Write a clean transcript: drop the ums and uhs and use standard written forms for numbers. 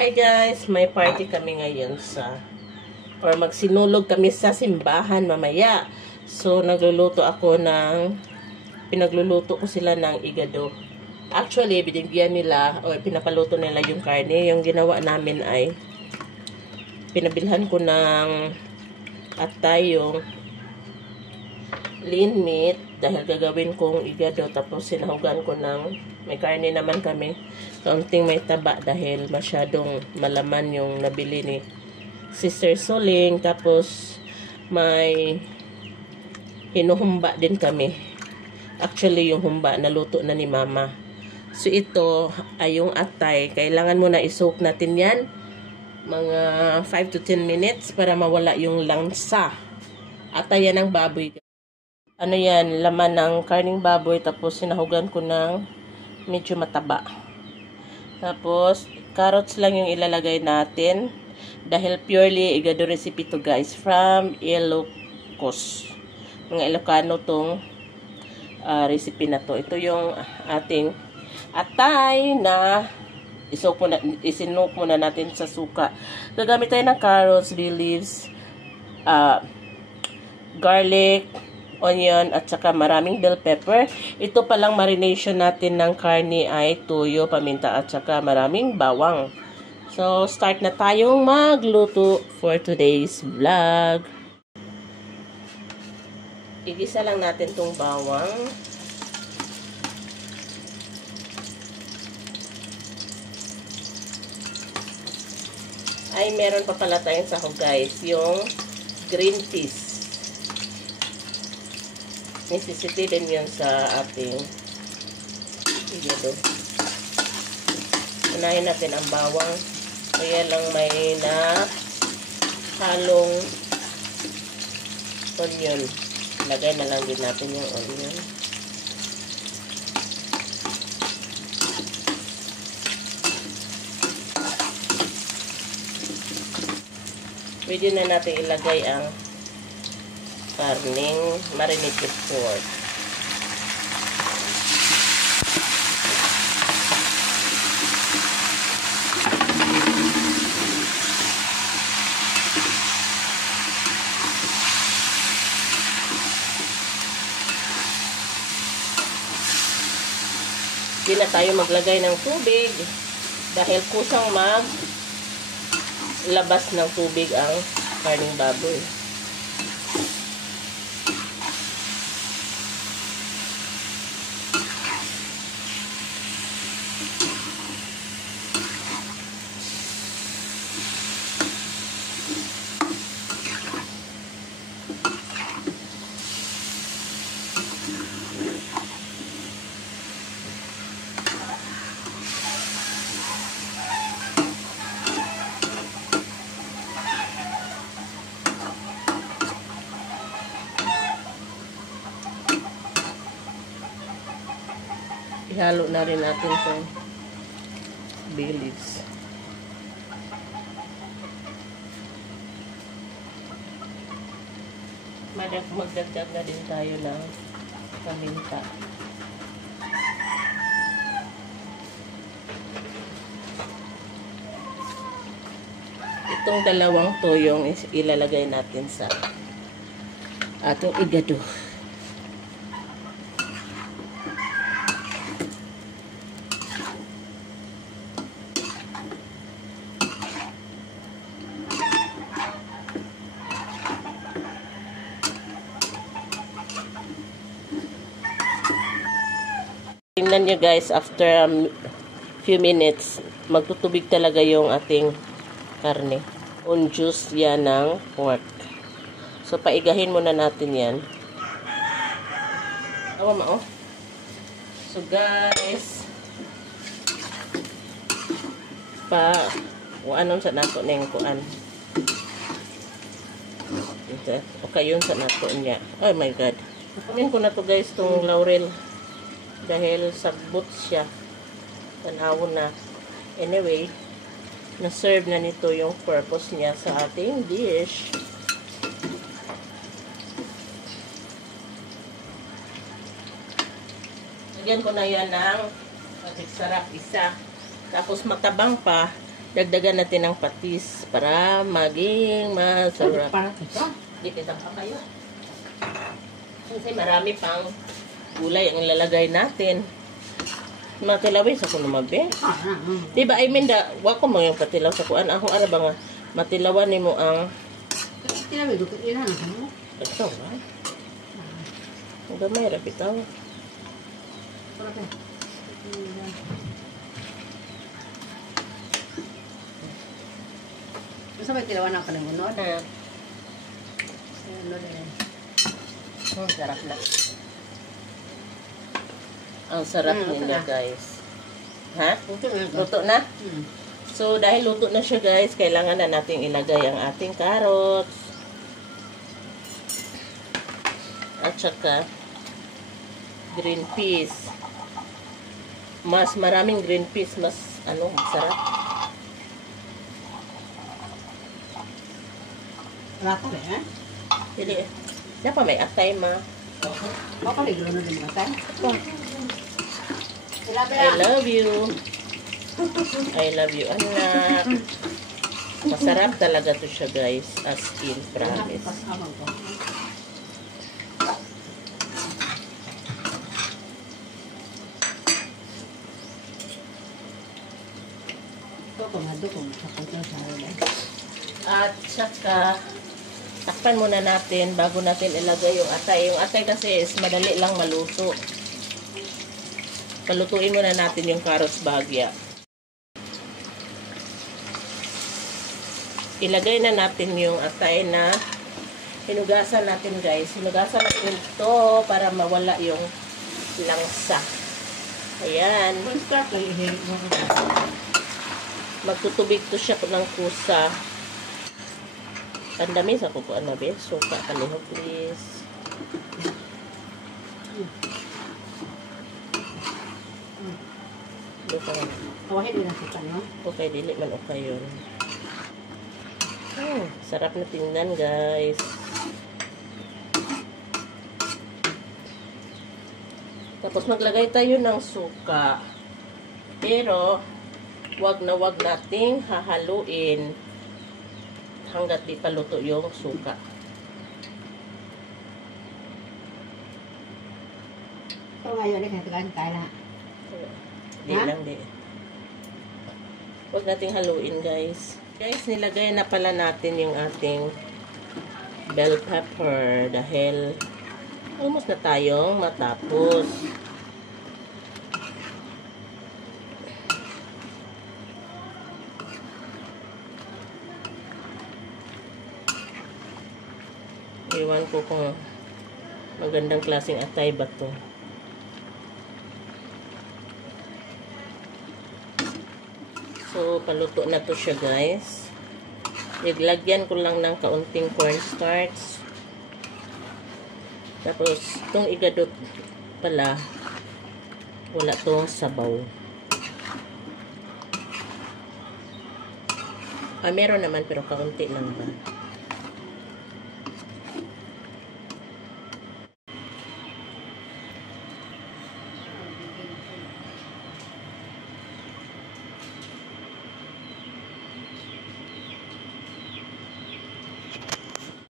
Hi guys, may party kami ngayon or magsinulog kami sa simbahan mamaya. So, pinagluluto ko sila ng igado. Actually, binigyan nila, o pinapaluto nila yung karne. Yung ginawa namin ay, pinabilhan ko ng atay yung lean meat, dahil gagawin kong igado, tapos sinahugan ko ng, may karne naman kami, kaunting may taba dahil masyadong malaman yung nabili ni Sister Soling. Tapos may hinuhumba din kami. Actually yung humba naluto na ni Mama. So ito ay yung atay, kailangan mo na i-soak natin yan mga 5 to 10 minutes para mawala yung langsa. Atay yan ng baboy. Ano yan, laman ng karning baboy, tapos sinahugan ko ng medyo mataba. Tapos carrots lang yung ilalagay natin dahil purely igado recipe to guys, from Ilocos. Mga Ilocano tong recipe na to. Ito yung ating atay na isinok muna natin sa suka. Gagamit tayo ng carrots, bay leaves, garlic, onion, at saka maraming bell pepper. Ito palang marination natin ng karne ay tuyo, paminta, at saka maraming bawang. So, start na tayong magluto for today's vlog. Igisa lang natin tong bawang. Ay, meron pa pala tayong sahog guys, yung green peas. Necessity din yun sa ating igado. Unahin natin ang bawang. Kaya lang may halong onion. Lagay na lang din natin yung onion. Pwede na natin ilagay ang karning marinated pork. Hindi na tayo maglagay ng tubig dahil kusang labas ng tubig ang karning baboy. Ihalo na rin natin itong bay leaves. Magdagdag na din tayo ng paminta. Itong dalawang toyong ilalagay natin sa ating igado. Tingnan nyo guys, after a few minutes, magtutubig talaga yung ating karne. Juice yan ng pork. So, paigahin muna natin yan. So guys, anong sa nato na yung kuan. Okay, yun sa nato niya. Oh my god. Kunin ko na to guys, itong laurel. Dahil sagbot siya. Tanawon na. Anyway, na-serve na nito yung purpose niya sa ating dish. Lagyan ko na yan ng sarap isa. Tapos matabang pa, Dagdagan natin ng patis para maging masarap. Para ito. Di kita pa kayo. Kasi marami pang gulay ang ilalagay natin. Matilawin sa kuno mabe. Diba, I mean, wako mo yung patilaw sa kuan. Ako ara ba nga, matilawan ni mo ang... Tinawin ko, ilan mo? Ito ba? Ang gamay, rapitaw. Para ka. Masa ba tilawan ang kanang unod? Unod na. Sarap na. Ang sarap nila, guys. Ha? Luto na? So, dahil luto na siya, guys, kailangan na nating ilagay ang ating carrots. At saka, green peas. Mas maraming green peas, mas, masarap. Rata ba eh? Dili. Dapat may atay, ma. Baka liglo na din matay. I love you. I love you, anak. Masarap talaga to siya, guys. As in, promise. At saka, takpan muna natin bago natin ilagay yung atay. Yung atay kasi is madali lang maluto. Palutuin muna natin yung carrots bagya. Ilagay na natin yung atay na hinugasan natin, guys. Hinugasan natin ito para mawala yung langsa. Ayan. Magtutubig to siya ng kusa. Pandami sa kukuan na, be. Suka, kalihog, please. Kawahin din natin pa, no? Okay, dili man okay yun. Sarap na tingnan, guys. Tapos maglagay tayo ng suka. Pero, wag nating hahaluin hanggat di paluto yung suka. So, ngayon, nagkatagan tayo na. Di lang, di. Huwag nating haluin, guys. Guys, nilagay na pala natin yung ating bell pepper dahil almost na tayong matapos. Iwan ko kung magandang klaseng atay ba to. So, paluto na to siya, guys. Iglagyan ko lang ng kaunting cornstarch. Tapos, itong igadot pala, wala tong sabaw. Meron naman, pero kaunti lang ba?